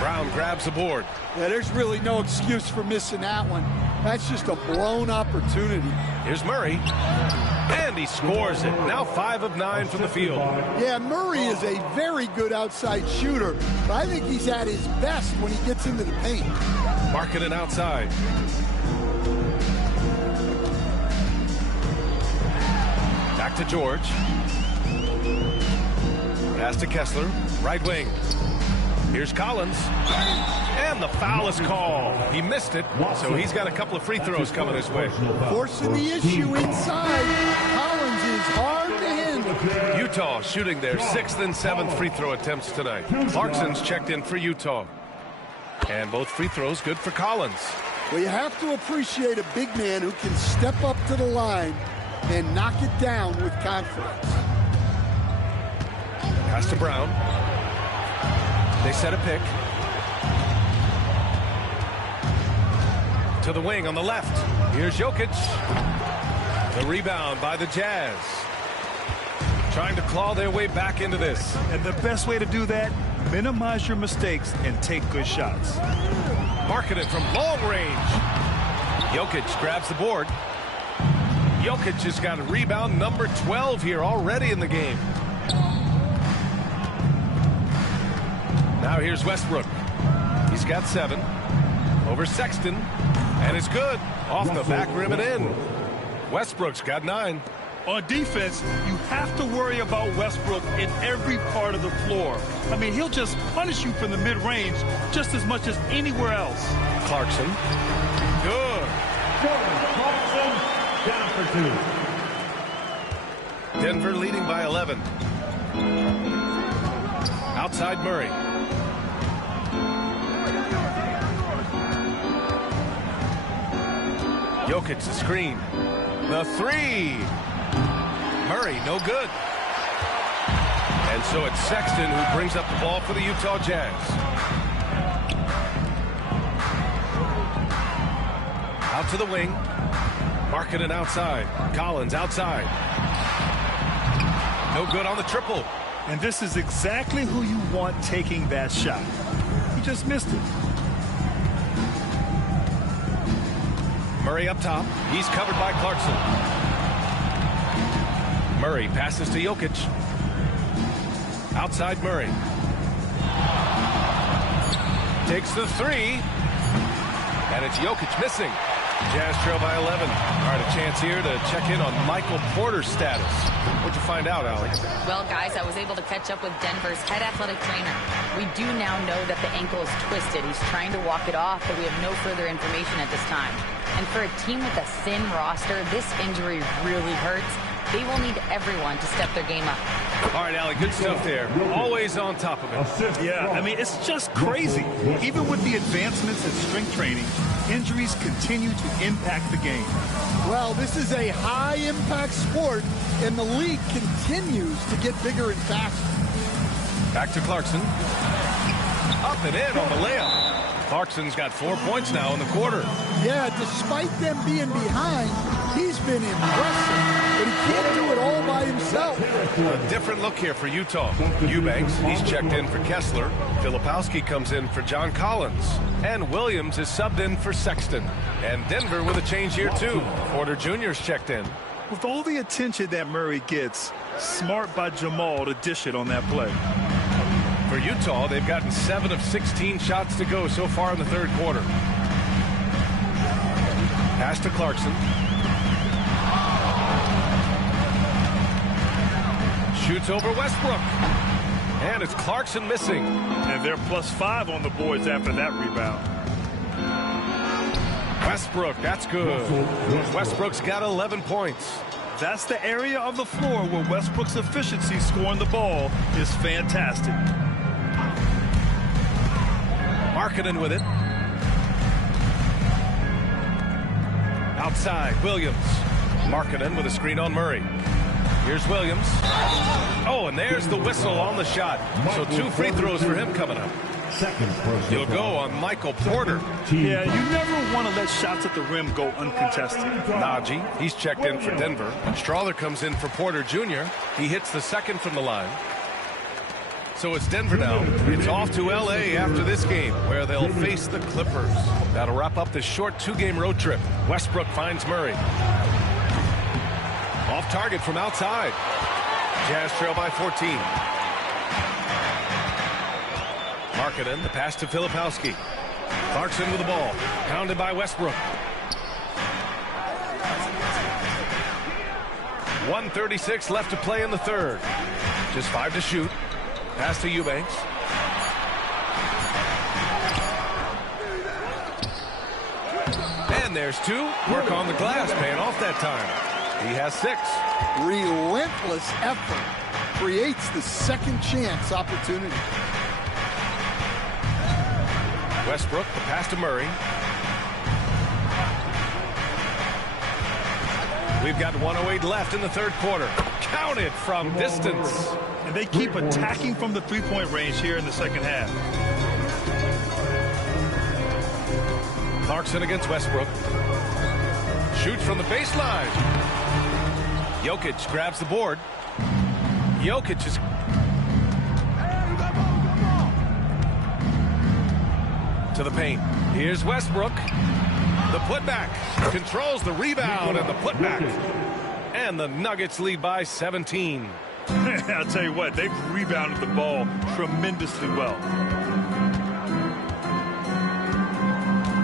Brown grabs the board. Yeah, there's really no excuse for missing that one. That's just a blown opportunity. Here's Murray. And he scores it. Now 5 of 9 from the field. Yeah, Murray is a very good outside shooter, but I think he's at his best when he gets into the paint. Markkanen outside. Back to George. Pass to Kessler. Right wing. Here's Collins. And the foul is called. He missed it, so he's got a couple of free throws coming his way. Forcing the issue inside. Collins is hard to handle. Utah shooting their 6th and 7th free throw attempts tonight. Clarkson's checked in for Utah. And both free throws good for Collins. Well, you have to appreciate a big man who can step up to the line and knock it down with confidence. Pass to Brown. They set a pick. To the wing on the left. Here's Jokic. The rebound by the Jazz. Trying to claw their way back into this. And the best way to do that, minimize your mistakes and take good shots. Marketed from long range. Jokic grabs the board. Jokic has got a rebound number 12 here already in the game. Now here's Westbrook. He's got 7. Over Sexton. And it's good. Off the back rim and in. Westbrook's got 9. On defense, you have to worry about Westbrook in every part of the floor. I mean, he'll just punish you from the mid-range just as much as anywhere else. Clarkson. Good. Clarkson down for 2. Denver leading by 11. Outside Murray. Jokic the screen. The 3. Murray, no good. And so it's Sexton who brings up the ball for the Utah Jazz. Out to the wing. Marketed outside. Collins outside. No good on the triple. And this is exactly who you want taking that shot. He just missed it. Murray up top. He's covered by Clarkson. Murray passes to Jokic. Outside Murray. Takes the 3. And it's Jokic missing. Jazz trail by 11. All right, a chance here to check in on Michael Porter's status. What'd you find out, Allie? Well, guys, I was able to catch up with Denver's head athletic trainer. We do now know that the ankle is twisted. He's trying to walk it off, but we have no further information at this time. And for a team with a thin roster, this injury really hurts. They will need everyone to step their game up. All right, Allie, good stuff there. Always on top of it. Yeah, I mean, it's just crazy. Even with the advancements in strength training, injuries continue to impact the game. Well, this is a high-impact sport, and the league continues to get bigger and faster. Back to Clarkson. Up and in on the layup. Clarkson's got 4 points now in the quarter. Yeah, despite them being behind, he's been impressive, but he can't do it all by himself. A different look here for Utah. Eubanks, he's checked in for Kessler. Filipowski comes in for John Collins. And Williams is subbed in for Sexton. And Denver with a change here, too. Porter Jr.'s checked in. With all the attention that Murray gets, smart by Jamal to dish it on that play. For Utah, they've gotten 7 of 16 shots to go so far in the third quarter. Pass to Clarkson. Shoots over Westbrook. And it's Clarkson missing. And they're +5 on the boards after that rebound. Westbrook, that's good. Westbrook's got 11 points. That's the area of the floor where Westbrook's efficiency scoring the ball is fantastic. Marketing with it. Outside, Williams. Marketing with a screen on Murray. Here's Williams. Oh, and there's the whistle on the shot. So 2 free throws for him coming up. He'll go on Michael Porter. Yeah, you never want to let shots at the rim go uncontested. Najee, he's checked in for Denver. Strawther comes in for Porter Jr. He hits the second from the line. So it's Denver now. It's off to L.A. after this game, where they'll face the Clippers. That'll wrap up this short 2-game road trip. Westbrook finds Murray. Off target from outside. Jazz trail by 14. Markkanen, the pass to Filipowski. Clarkson with the ball. Pounded by Westbrook. 1:36 left to play in the third. Just 5 to shoot. Pass to Eubanks. And there's 2. Work on the glass, paying off that time. He has 6. Relentless effort creates the second chance opportunity. Westbrook, the pass to Murray. We've got 1:08 left in the third quarter. Counted from distance. And they keep attacking from the three-point range here in the second half. Clarkson against Westbrook. Shoots from the baseline. Jokic grabs the board. Jokic is... to the paint. Here's Westbrook. The putback. Controls the rebound and the putback. And the Nuggets lead by 17. I'll tell you what, they've rebounded the ball tremendously well.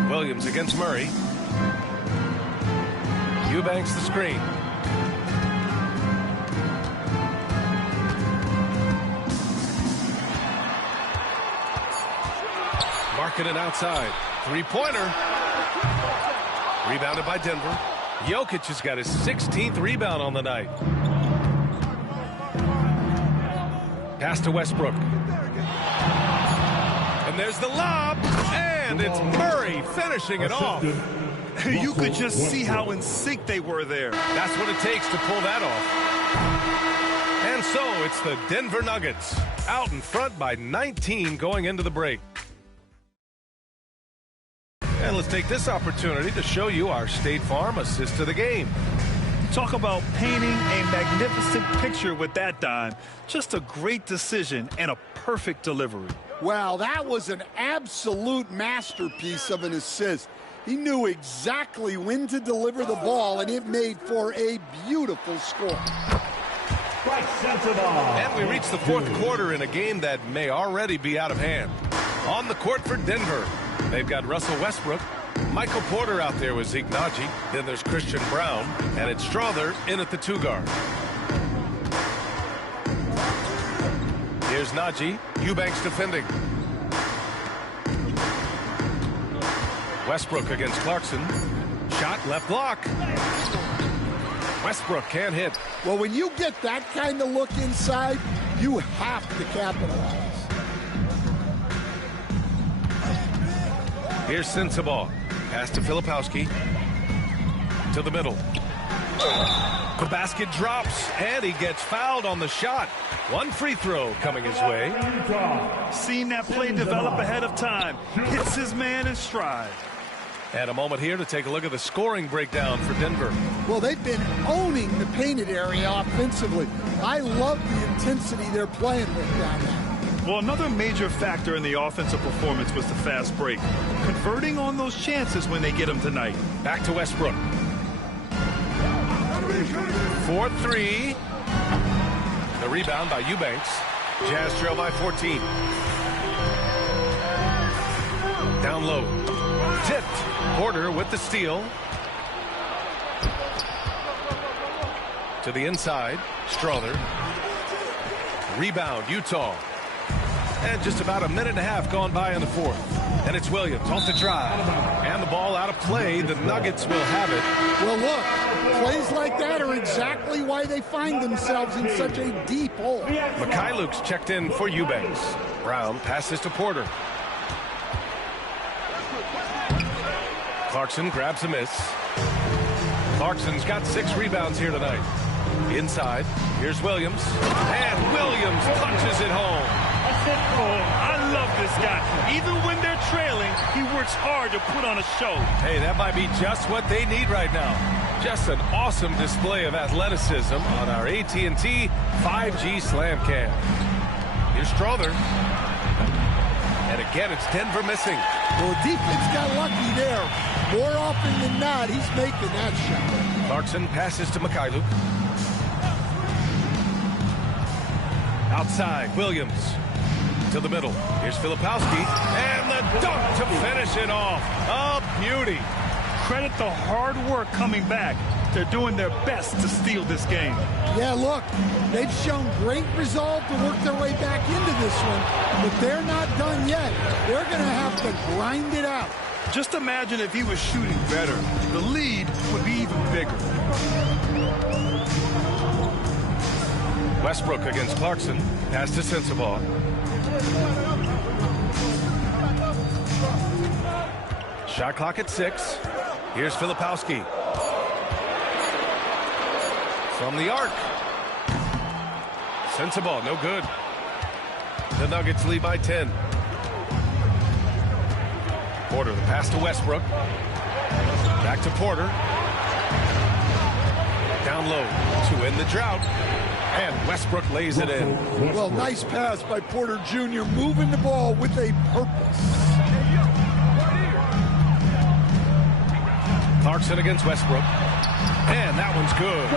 Williams against Murray. Eubanks the screen. Marking it outside. Three-pointer. Rebounded by Denver. Jokic has got his 16th rebound on the night. Pass to Westbrook. And there's the lob. And it's Murray finishing it off. You could just see how in sync they were there. That's what it takes to pull that off. And so it's the Denver Nuggets out in front by 19 going into the break. And let's take this opportunity to show you our State Farm assist to the game. Talk about painting a magnificent picture with that dime. Just a great decision and a perfect delivery. Wow, that was an absolute masterpiece of an assist. He knew exactly when to deliver the ball, and it made for a beautiful score. And we reach the fourth quarter in a game that may already be out of hand. On the court for Denver, they've got Russell Westbrook, Michael Porter out there with Zeke Naji. Then there's Christian Brown, and it's Strother in at the 2 guard. Here's Naji, Eubanks defending. Westbrook against Clarkson. Shot left block. Westbrook can't hit. Well, when you get that kind of look inside, you have to capitalize. Here's Sensabaugh. Pass to Filipowski. To the middle. The basket drops, and he gets fouled on the shot. One free throw coming his way. Seen that play develop ahead of time. Hits his man in stride. And a moment here to take a look at the scoring breakdown for Denver. Well, they've been owning the painted area offensively. I love the intensity they're playing with down there. Well, another major factor in the offensive performance was the fast break. Converting on those chances when they get them tonight. Back to Westbrook. 4-3. The rebound by Eubanks. Jazz trail by 14. Down low. Tipped. Porter with the steal. To the inside. Strother. Rebound, Utah. And just about a minute and a half gone by in the fourth. And it's Williams off the drive. And the ball out of play. The Nuggets will have it. Well, look, plays like that are exactly why they find themselves in such a deep hole. Mikhailuk's checked in for Eubanks. Brown passes to Porter. Clarkson grabs a miss. Clarkson's got 6 rebounds here tonight. Inside, here's Williams. And Williams punches it home. Oh, I love this guy. Even when they're trailing, he works hard to put on a show. Hey, that might be just what they need right now. Just an awesome display of athleticism on our AT&T 5G Slam Cam. Here's Strother. And again, it's Denver missing. Well, the defense got lucky there. More often than not, he's making that shot. Clarkson passes to Mikhailuk. Outside, Williams. To the middle. Here's Filipowski. And the dunk to finish it off. A beauty. Credit the hard work coming back. They're doing their best to steal this game. Yeah, look, they've shown great resolve to work their way back into this one, but they're not done yet. They're going to have to grind it out. Just imagine if he was shooting better. The lead would be even bigger. Westbrook against Clarkson. Pass to Sensabaugh. Shot clock at 6. Here's Filipowski. From the arc. Sensabaugh, no good. The Nuggets lead by 10. Porter, the pass to Westbrook. Back to Porter. Down low to end the drought. And Westbrook lays it in. Well, nice pass by Porter Jr. moving the ball with a purpose. Clarkson against Westbrook. And that one's good.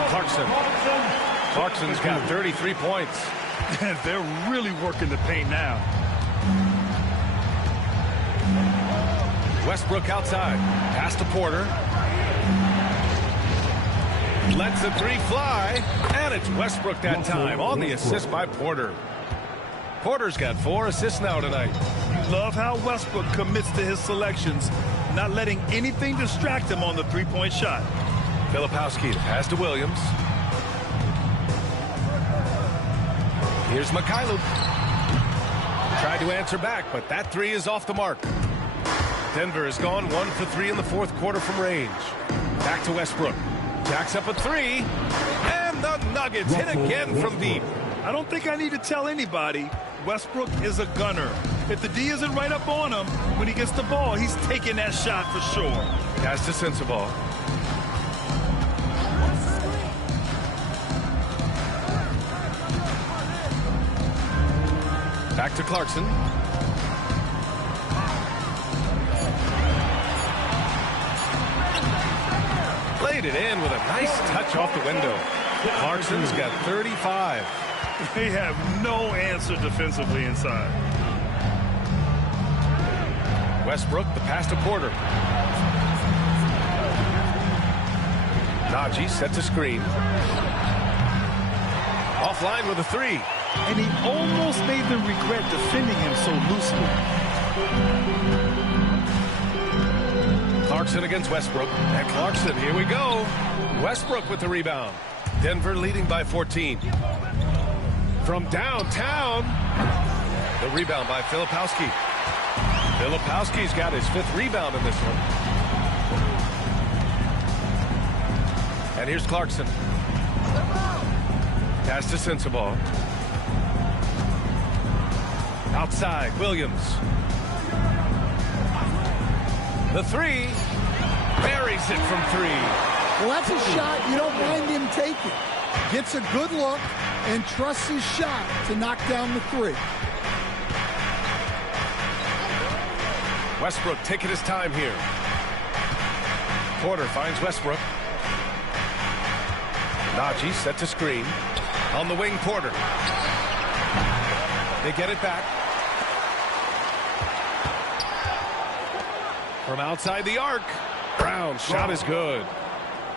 Clarkson's got 33 points. They're really working the paint now. Westbrook outside. Pass to Porter. Lets the 3 fly. And it's Westbrook that time on the assist by Porter. Porter's got 4 assists now tonight. You love how Westbrook commits to his selections, not letting anything distract him on the three-point shot. Filipowski to pass to Williams. Here's Mikhailuk. Tried to answer back, but that 3 is off the mark. Denver has gone 1 for 3 in the fourth quarter from range. Back to Westbrook. Jacks up a 3. And the Nuggets hit again from deep. I don't think I need to tell anybody, Westbrook is a gunner. If the D isn't right up on him, when he gets the ball, he's taking that shot for sure. Pass to Sensabaugh. Back to Clarkson. Laid it in with a nice touch off the window. Clarkson's got 35. They have no answer defensively inside. Westbrook, the pass to Porter. Najee sets a screen. Offline with a 3. And he almost made them regret defending him so loosely. Clarkson against Westbrook. And Clarkson, here we go. Westbrook with the rebound. Denver leading by 14. From downtown, the rebound by Filipowski. Filipowski's got his 5th rebound in this one. And here's Clarkson. Pass to Sensabaugh. Outside, Williams. The 3. Buries it from 3. Well, that's a shot you don't mind him taking. Gets a good look and trusts his shot to knock down the 3. Westbrook taking his time here. Porter finds Westbrook. Najee sets a screen. On the wing, Porter. They get it back. From outside the arc. Brown's shot is good.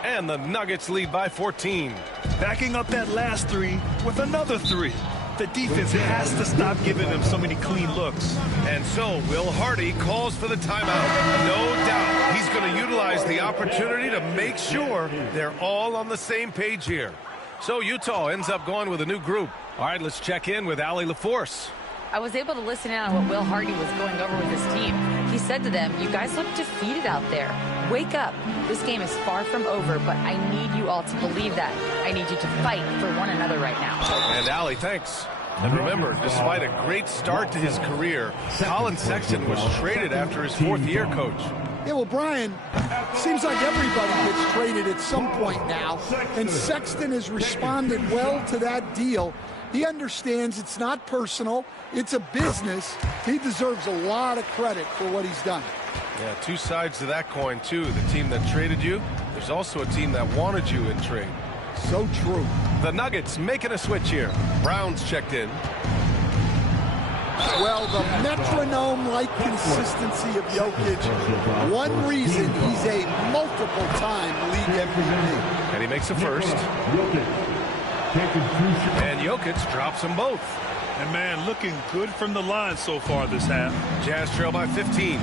And the Nuggets lead by 14. Backing up that last 3 with another 3. The defense has to stop giving them so many clean looks. And so Will Hardy calls for the timeout. No doubt he's going to utilize the opportunity to make sure they're all on the same page here. So Utah ends up going with a new group. All right, let's check in with Allie LaForce. I was able to listen in on what Will Hardy was going over with his team. He said to them, "You guys look defeated out there. Wake up. This game is far from over, but I need you all to believe that. I need you to fight for one another right now." And Allie, thanks. And remember, despite a great start to his career, Colin Sexton was traded after his 4th year, Coach. Yeah, well, Brian, seems like everybody gets traded at some point now, and Sexton has responded well to that deal. He understands it's not personal, it's a business. He deserves a lot of credit for what he's done. Yeah, 2 sides to that coin, too. The team that traded you, there's also a team that wanted you in trade. So true. The Nuggets making a switch here. Brown's checked in. Well, the metronome-like consistency of Jokic, one reason he's a multiple-time league MVP. And he makes the first. And Jokic drops them both. And, man, looking good from the line so far this half. Jazz trail by 15.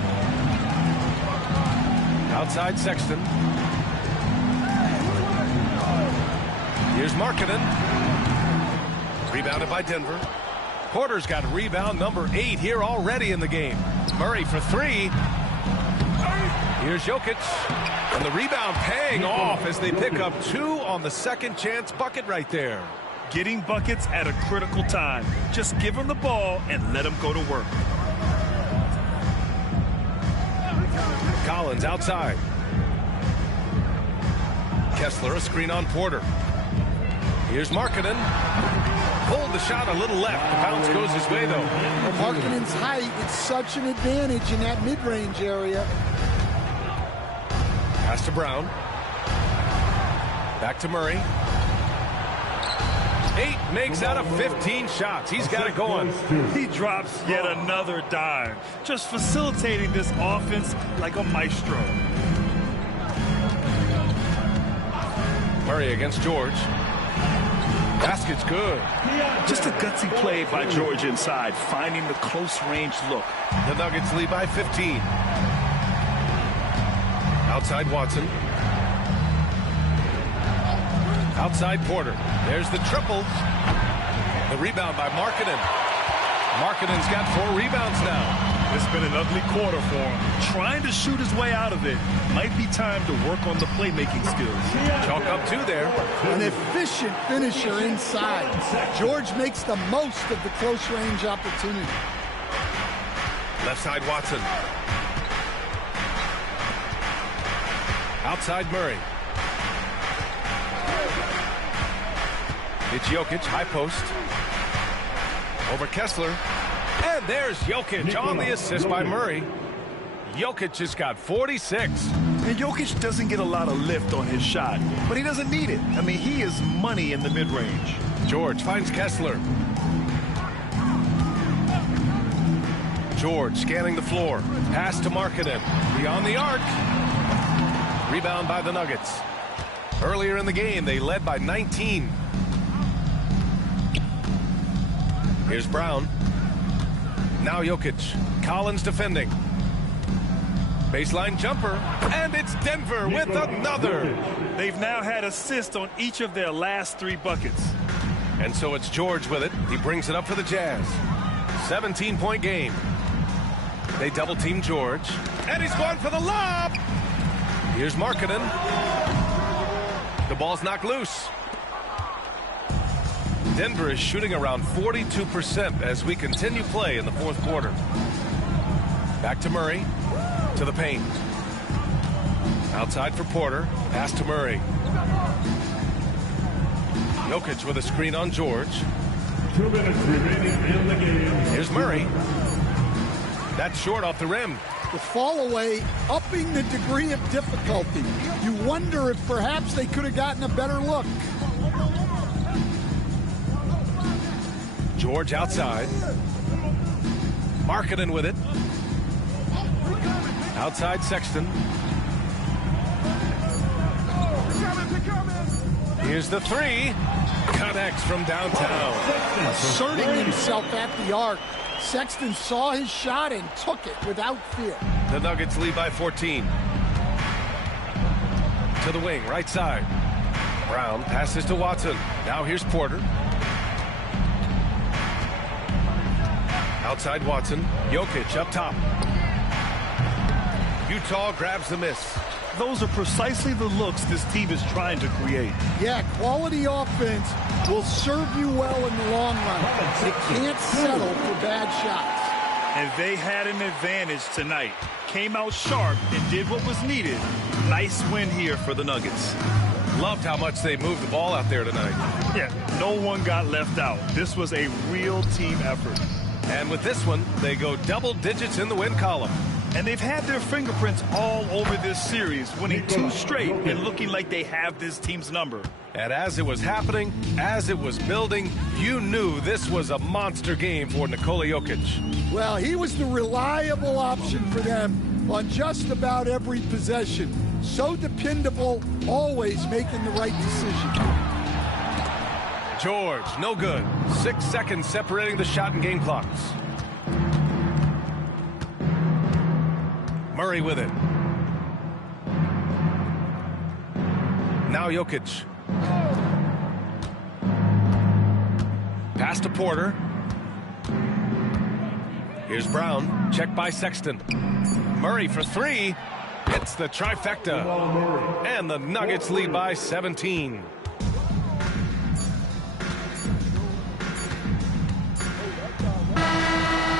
Outside Sexton. Here's Markkanen. Rebounded by Denver. Porter's got rebound number 8 here already in the game. Murray for 3. Here's Jokic. And the rebound paying off as they pick up 2 on the second chance bucket right there. Getting buckets at a critical time. Just give him the ball and let him go to work. Collins outside. Kessler, a screen on Porter. Here's Markkanen. Pulled the shot a little left. The bounce goes his way, though. Well, Markkanen's height is such an advantage in that mid-range area. Pass to Brown. Back to Murray. 8 makes out of 15 shots. He's got it going. He drops yet another dime, just facilitating this offense like a maestro. Murray against George. Basket's good. Just a gutsy play by George inside, finding the close-range look. The Nuggets lead by 15. Outside Watson. Outside Porter. There's the triple. The rebound by Markkanen. Markkanen's got 4 rebounds now. It's been an ugly quarter for him. Trying to shoot his way out of it. Might be time to work on the playmaking skills. Chalk up 2 there. An efficient finisher inside. George makes the most of the close-range opportunity. Left side Watson. Outside Murray. It's Jokic, high post. Over Kessler. And there's Jokic on the assist by Murray. Jokic has got 46. And Jokic doesn't get a lot of lift on his shot, but he doesn't need it. I mean, he is money in the mid-range. George finds Kessler. George scanning the floor. Pass to Markkanen. Beyond the arc. Rebound by the Nuggets. Earlier in the game, they led by 19. Here's Brown. Now Jokic. Collins defending. Baseline jumper. And it's Denver with another. They've now had assists on each of their last 3 buckets. And so it's George with it. He brings it up for the Jazz. 17-point game. They double-team George. And he's going for the lob. Here's Markkanen. The ball's knocked loose. Denver is shooting around 42% as we continue play in the 4th quarter. Back to Murray. To the paint. Outside for Porter. Pass to Murray. Jokic with a screen on George. 2 minutes remaining in the game. Here's Murray. That's short off the rim. The fall away, upping the degree of difficulty. You wonder if perhaps they could have gotten a better look. George outside. Markkanen with it. Outside Sexton. Here's the 3. Connects from downtown. Asserting himself at the arc. Sexton saw his shot and took it without fear. The Nuggets lead by 14. To the wing, right side. Brown passes to Watson. Now here's Porter. Outside Watson. Jokic up top. Utah grabs the miss. Those are precisely the looks this team is trying to create. Yeah, quality offense will serve you well in the long run. You can't settle for bad shots. And they had an advantage tonight. Came out sharp and did what was needed. Nice win here for the Nuggets. Loved how much they moved the ball out there tonight. Yeah, no one got left out. This was a real team effort. And with this one, they go double digits in the win column. And they've had their fingerprints all over this series, winning 2 straight and looking like they have this team's number. And as it was happening, as it was building, you knew this was a monster game for Nikola Jokic. Well, he was the reliable option for them on just about every possession. So dependable, always making the right decision. George, no good. 6 seconds separating the shot and game clocks. Murray with it. Now Jokic. Pass to Porter. Here's Brown. Check by Sexton. Murray for three. Hits the trifecta. And the Nuggets lead by 17.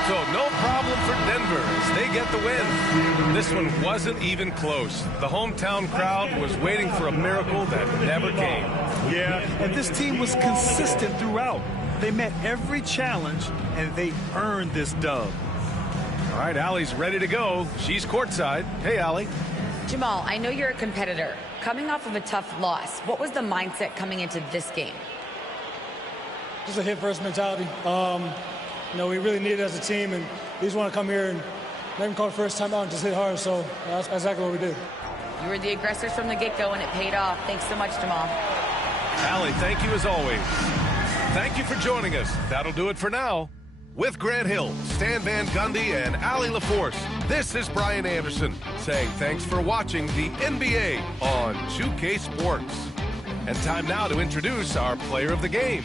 So no problem for Denver as they get the win. This one wasn't even close. The hometown crowd was waiting for a miracle that never came. Yeah, and this team was consistent throughout. They met every challenge, and they earned this dub. All right, Allie's ready to go. She's courtside. Hey, Allie. Jamal, I know you're a competitor. Coming off of a tough loss, what was the mindset coming into this game? Just a hit-first mentality. You know, we really need it as a team, and we just want to come here and not even call the first time out and just hit hard. So that's exactly what we did. You were the aggressors from the get-go, and it paid off. Thanks so much, Jamal. Allie, thank you as always. Thank you for joining us. That'll do it for now. With Grant Hill, Stan Van Gundy, and Allie LaForce, this is Brian Anderson saying thanks for watching the NBA on 2K Sports. And time now to introduce our player of the game.